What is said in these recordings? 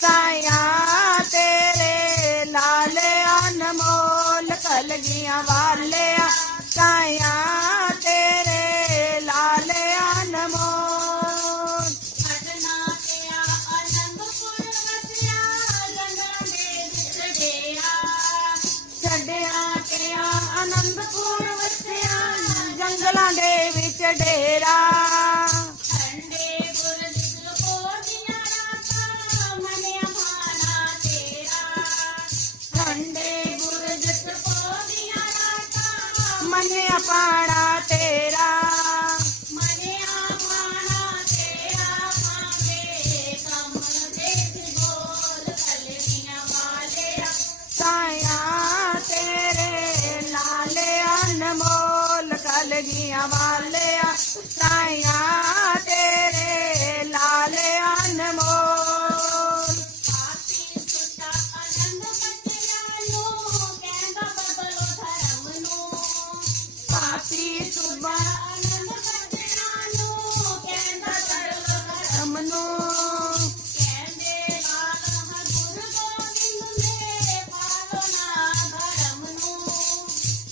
ਸਾਇਆ ਤੇਰੇ ਲਾਲੇ ਅਨਮੋਲ ਕਲਗੀਆਂ ਵਾਲਿਆ। ਸਾਇਆ ਤੇਰੇ ਲਾਲੇ ਅਨਮੋਲ। ਅਜਨਾ ਪਿਆ ਅਨੰਦਪੁਰ ਵਸਿਆ ਲੰਡਨ ਦੇ ਛੱਡਿਆ ਛੱਡਿਆ ਪਿਆ ਅਨੰਦਪੁਰ ਜੰਗਲਾਂ ਦੇ ਵਿੱਚ ਡੇਰਾ। ને અપાડા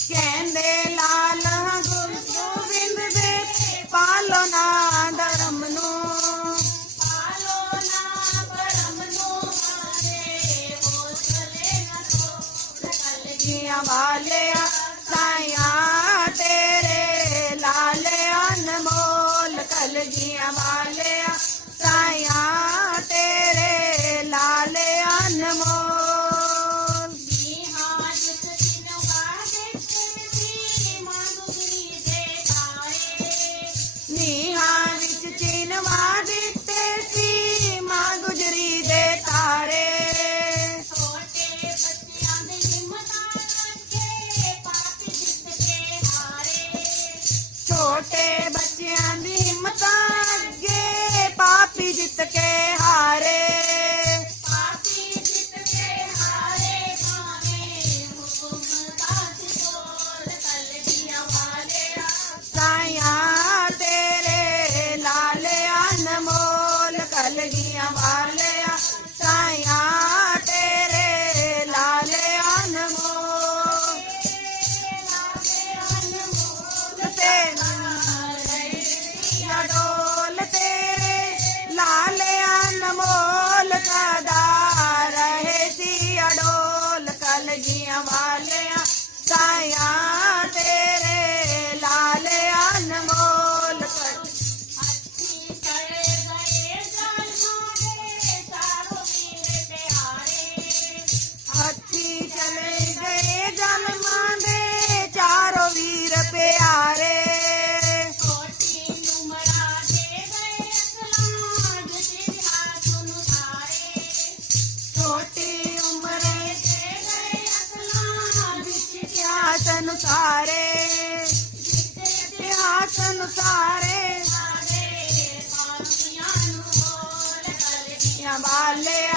ਕਹਿੰਦੇ ਲਾਲ ਗੁਰੂ ਗੋਬਿੰਦ ਦੇ, ਪਾਲੋ ਨਾ ਧਰਮ ਨੂੰ। ਪਾਲੋ ਨਾ ਧਰਮ ਨੂੰ ਮਾਰੇ ਹੋ ਚਲੇ ਤੇਰੇ ਲਾਲ ਅਨਮੋਲ। ਕਲ ਗਿਆ ਵਾਲਿਆ ਇਤਿਹਾਸ ਅਨੁਸਾਰੇ। ਇਤਿਹਾਸ ਅਨੁਸਾਰੇ ਬਾਲੇ